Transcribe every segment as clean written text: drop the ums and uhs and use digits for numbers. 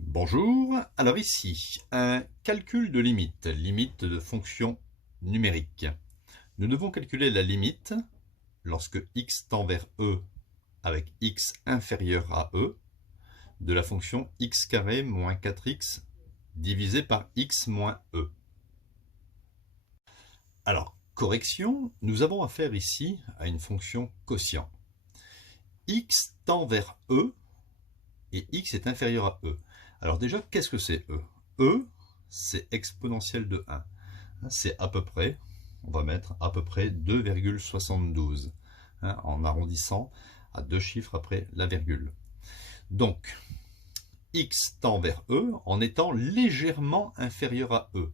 Bonjour, alors ici, un calcul de limite, limite de fonction numérique. Nous devons calculer la limite lorsque x tend vers e avec x inférieur à e de la fonction x carré moins 4x divisé par x moins e. Alors, correction, nous avons affaire ici à une fonction quotient. X tend vers e et x est inférieur à e. Alors déjà, qu'est-ce que c'est e? E, c'est exponentielle de 1. C'est à peu près, on va mettre à peu près 2,72, en arrondissant à deux chiffres après la virgule. Donc, x tend vers e en étant légèrement inférieur à e.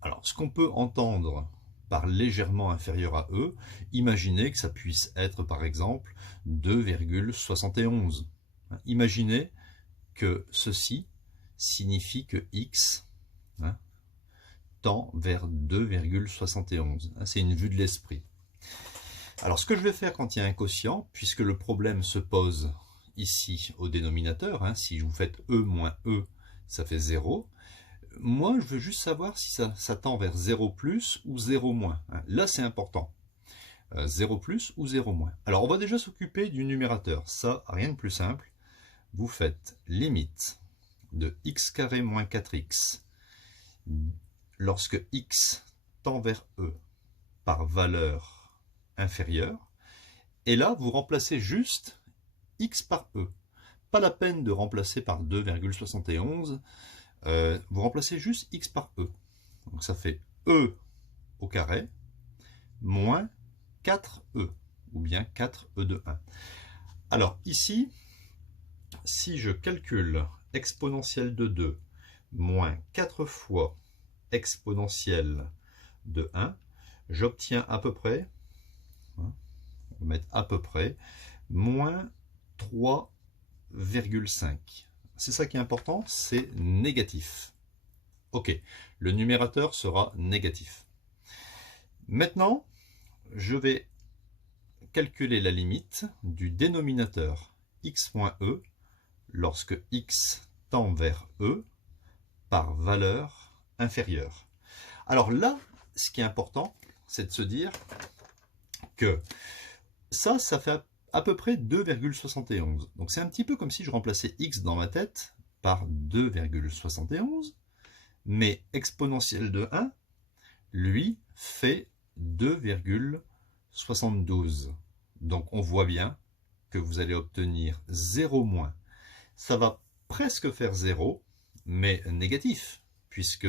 Alors, ce qu'on peut entendre par légèrement inférieur à e, imaginez que ça puisse être par exemple 2,71. Imaginez que ceci signifie que x tend vers 2,71. C'est une vue de l'esprit. Alors ce que je vais faire quand il y a un quotient, puisque le problème se pose ici au dénominateur, si vous faites e moins e, ça fait 0. Moi, je veux juste savoir si ça tend vers 0 plus ou 0 moins. Là, c'est important. 0 plus ou 0 moins. Alors, on va déjà s'occuper du numérateur. Ça, rien de plus simple. Vous faites limite de x carré moins 4x lorsque x tend vers e par valeur inférieure. Et là, vous remplacez juste x par e. Pas la peine de remplacer par 2,71. Vous remplacez juste x par e. Donc ça fait e au carré moins 4e, ou bien 4e de 1. Alors ici, si je calcule exponentielle de 2 moins 4 fois exponentielle de 1, j'obtiens à peu près, on va mettre à peu près, moins 3,5. C'est ça qui est important, c'est négatif. Ok, le numérateur sera négatif. Maintenant, je vais calculer la limite du dénominateur x moins e lorsque x tend vers e par valeur inférieure. Alors là, ce qui est important, c'est de se dire que ça fait à peu près 2,71. Donc c'est un petit peu comme si je remplaçais x dans ma tête par 2,71, mais exponentielle de 1, lui, fait 2,72. Donc on voit bien que vous allez obtenir 0 moins. Ça va presque faire 0, mais négatif, puisque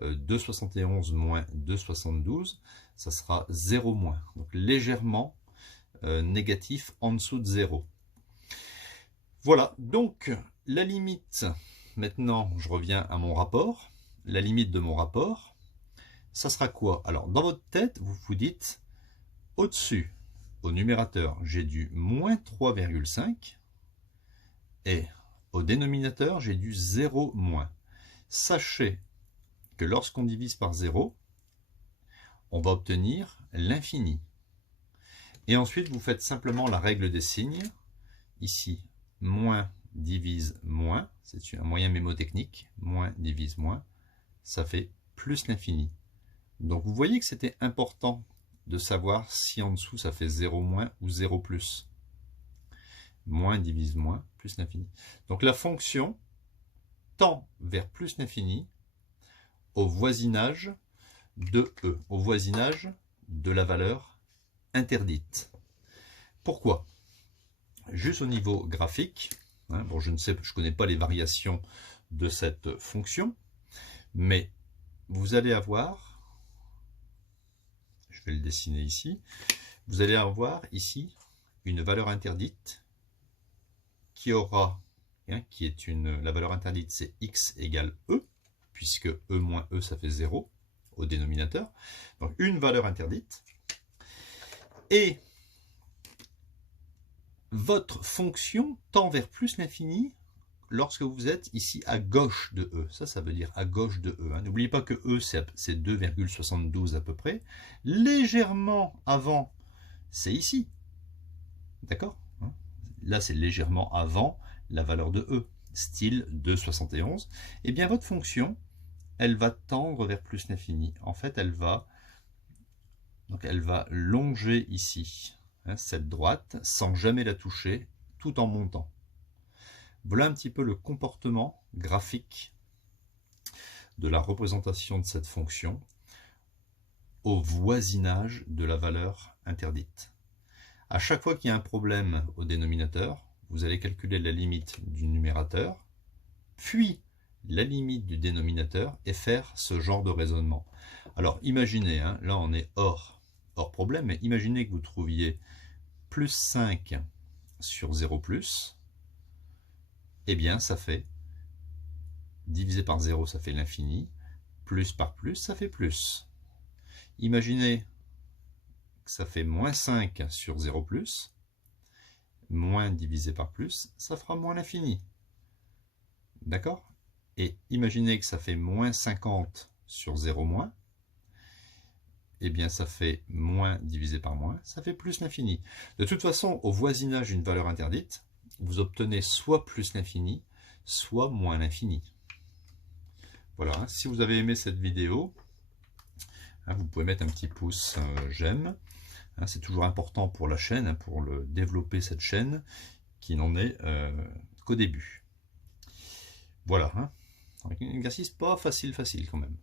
2,71 moins 2,72, ça sera 0 moins. Donc légèrement négatif en dessous de 0. Voilà, donc la limite, maintenant je reviens à mon rapport, la limite de mon rapport, ça sera quoi? Alors dans votre tête, vous vous dites, au-dessus, au numérateur, j'ai du moins 3,5, et au dénominateur, j'ai du 0 moins. Sachez que lorsqu'on divise par 0, on va obtenir l'infini. Et ensuite, vous faites simplement la règle des signes. Ici, moins divise moins, c'est un moyen mémotechnique, moins divise moins, ça fait plus l'infini. Donc vous voyez que c'était important de savoir si en dessous ça fait 0 moins ou 0 plus. Moins divise moins, plus l'infini. Donc la fonction tend vers plus l'infini au voisinage de e, au voisinage de la valeur interdite. Pourquoi? Juste au niveau graphique, bon, je ne connais pas les variations de cette fonction, mais vous allez avoir, je vais le dessiner ici, vous allez avoir ici une valeur interdite qui aura, qui est la valeur interdite, c'est x égale e, puisque e moins e, ça fait 0 au dénominateur. Donc une valeur interdite. Et votre fonction tend vers plus l'infini lorsque vous êtes ici à gauche de e. Ça veut dire à gauche de e. N'oubliez pas que e, c'est 2,72 à peu près. Légèrement avant, c'est ici. D'accord? Là, c'est légèrement avant la valeur de e. style 2,71, et bien votre fonction, elle va tendre vers plus l'infini. En fait, elle va longer ici, hein, cette droite, sans jamais la toucher, tout en montant. Voilà un petit peu le comportement graphique de la représentation de cette fonction au voisinage de la valeur interdite. À chaque fois qu'il y a un problème au dénominateur, vous allez calculer la limite du numérateur, puis la limite du dénominateur et faire ce genre de raisonnement. Alors imaginez, hein, là on est hors problème, mais imaginez que vous trouviez plus 5 sur 0 plus, eh bien ça fait, divisé par 0 ça fait l'infini, plus par plus ça fait plus. Imaginez que ça fait moins 5 sur 0 plus, moins divisé par plus, ça fera moins l'infini. D'accord? Et imaginez que ça fait moins 50 sur 0 moins, eh bien ça fait moins divisé par moins, ça fait plus l'infini. De toute façon, au voisinage d'une valeur interdite, vous obtenez soit plus l'infini, soit moins l'infini. Voilà, hein. Si vous avez aimé cette vidéo, hein, vous pouvez mettre un petit pouce j'aime. Hein, c'est toujours important pour la chaîne, hein, pour développer cette chaîne, qui n'en est qu'au début. Voilà, hein. Un exercice pas facile quand même.